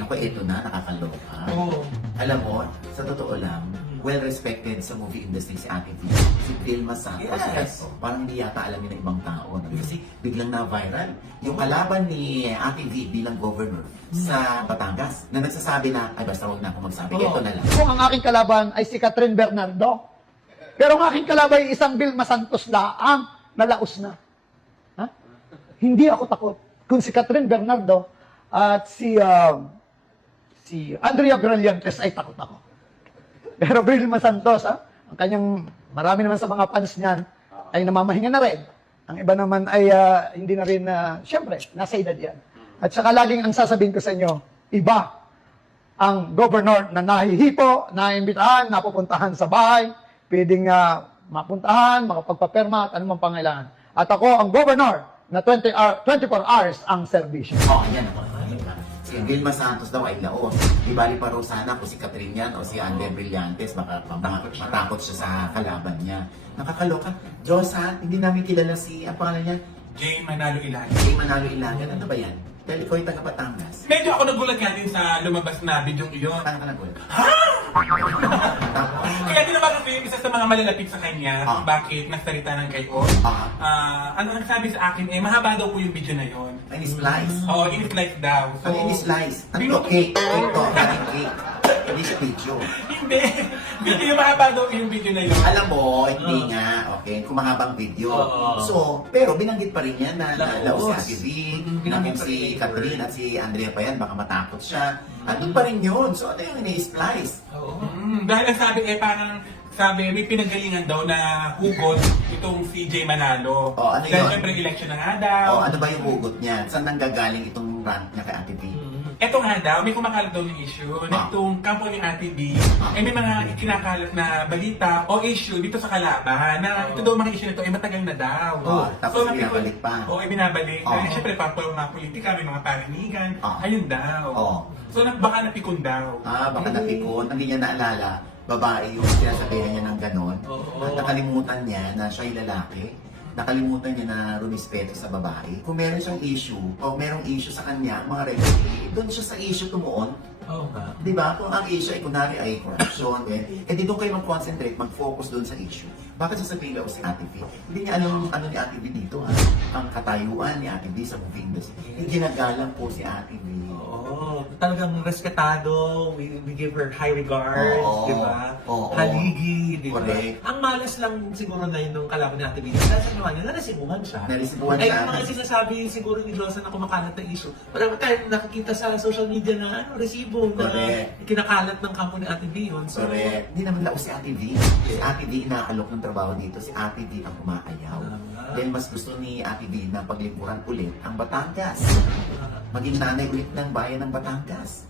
Ako, eto na, nakakaloka. Alam mo, sa totoo lang, well-respected sa movie industry si Ate V. Si Vilma Santos. Yes. Parang hindi yata alam yun ng ibang tao. No? Kasi biglang na-viral. Yung kalaban ni Ate V bilang governor sa Batangas, na nagsasabi na, ay basta huwag na ako magsabi, eto na lang. Kung ang aking kalaban ay si Catherine Bernardo, pero ang aking kalaban ay isang Vilma Santos laang nalaos na. Ha? Hindi ako takot. Kung si Catherine Bernardo at si Andrea Brillantes ay takot ako. Pero Vilma Santos, ang kanyang, marami naman sa mga fans niyan, ay namamahinga na rin. Ang iba naman ay hindi na rin, siyempre, nasa edad yan. At saka laging ang sasabihin ko sa inyo, iba ang governor na nahihipo, naimbitahan, napupuntahan sa bahay, pwedeng mapuntahan, makapagpaperma at anumang pangailangan. At ako ang governor na 24 hours ang servisyo. Yan ako. Si Vilma Santos daw ay laos. Di bali pa raw sana kung si Catherine yan o si Andrea Brillantes, baka matakot siya sa kalaban niya. Nakakaloka. Diyosa, hindi namin kilala si, ang pangalan niya? Jane Manalo Ilagan. Jay Manalo Ilagan. Ano ba yan? Dahil ikaw ay taga Batangas. Medyo ako nagulat nga din sa lumabas na video iyon. Paano ka nagul? Kaya tinabagan ko yung isa sa mga malalapit sa kanya kung bakit nagsalita ng kayo. Ano ang sabi sa akin, mahaba daw po yung video na yon. Ay, in-slice? Oo, in-slice daw. So, Ano in-slice? Ano to? Cake? Cake to. Galing cake. Hindi siya video. Hindi. Video mahaba daw yung video na yun. Alam mo, hindi nga, okay, kung mahabang video. So, pero binanggit pa rin yan na laos si Ate V, namin si Catherine at si Andrea pa yan, baka matakot siya. Andun pa rin yun. So, ano yung ini-splice? Dahil ang sabi parang sabi, may pinagalingan daw na hugot itong si Jay Manalo. Ano Dahil yun? syempre election na nga daw. Ano ba yung hugot niya? Saan nanggagaling itong rant niya kay Ate V? Eto nga daw, may kumakalat daw ng issue na itong kampo ni Ate B, may mga kinakalat na balita o issue dito sa Kalaban na ito daw mga issue na ito ay matagal na daw. Tapos binabalik pa. Oo, binabalik. Dahil syempre, mga politika, may mga parinigan, ayun daw. So, baka napikon daw. Baka napikon. Hindi niya naalala. Babae yung sinasabihan niya ng ganon. At nakalimutan niya na siya'y lalaki. Nakalimutan niya na rumispeto sa babae. Kung meron siyang issue, o merong issue sa kanya, mga referee, doon siya sa issue tumuon. Di ba? Kung ang issue ay kunwari ay corruption, di doon kayo mag-concentrate, mag-focus doon sa issue. Bakit sasabihin lang si Ate V? Hindi niya alam ano ni Ate V dito, ha? Ang katayuan ni Ate V sa movie industry. Ginagalang po si Ate V. Talagang reskatado, we give her high regards, di ba? Haligi, di ba? Ang malas lang siguro na yun nung kalaban ni Ate B. Dahil sa naman niya, naresibuhan siya. Naresibuhan Ay, siya. yung mga sinasabi siguro ni Diyosa na kumakalat na issue. Marami tayo nakikita sa social media na resibo na kinakalat ng kampo ni Ate B yun. So, Hindi naman laos si Ate V. Si Ate V inaalok ng trabaho dito. Si Ate V ang umaayaw. Then mas gusto ni Ate V na paglingkuran ulit ang Batangas. Maging nanay ulit ng bayan ng Batangas.